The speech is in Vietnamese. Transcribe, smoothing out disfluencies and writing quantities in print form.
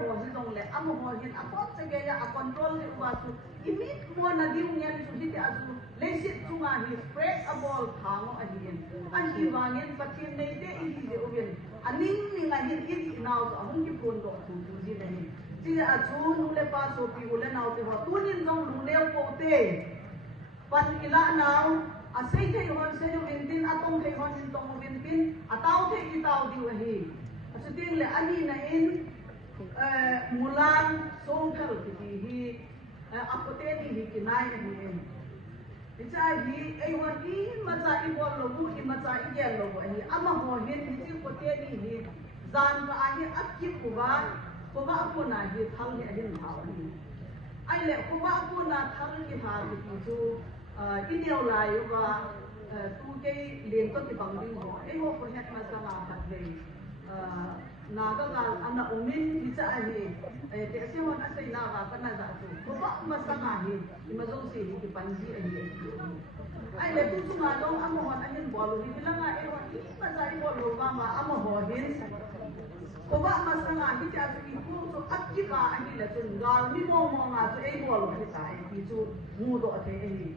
bo si dong le amo ho hin apot se ge ya a control le wa su imit mo na diu nyan su hi ta su le sit chu ma hi spread a ball thang a hin a hi wangin patin nei te i hi le oven aning ni nga hin i naw so hung ki phone do thu thu ji le hin ji a chu nu le pa so pi u le naw te ho tu nin dong lu le po te pan ila naw a sei the hon se yo vin tin a tong the hon tin tong vin tin a taw the ki taw di wa hi a su tin le ani na in mulan song thal ki hi apote ni hi ki nai ni en icha hi ai wa ki ma cha I bol lo bu ki ma cha I gel lo hi ama ho hin ni ti pote ni hi zan ka a hi akki ku ba ko na hi thal ni hin ha ni ai le ko ba ko na thal ki ha ki chu ineo lai wa tu ke len ko ki bang ding ho ai ho ko het ma sa ma hat ve naga gal ana umin isa hi te se wan asai na ga kana za tu ko ba ma sa ma hi ma zo se ki panji ai ai le tu ma long amo hon ahin bol hi bilanga e wa ki ma sa I bol lo ba ma amo ho hin ko ba ma sa ma hi ja ki ku so akki ka ai le tun gal mi mo nga so ai bol hi ta ai ki chu mu do ate ai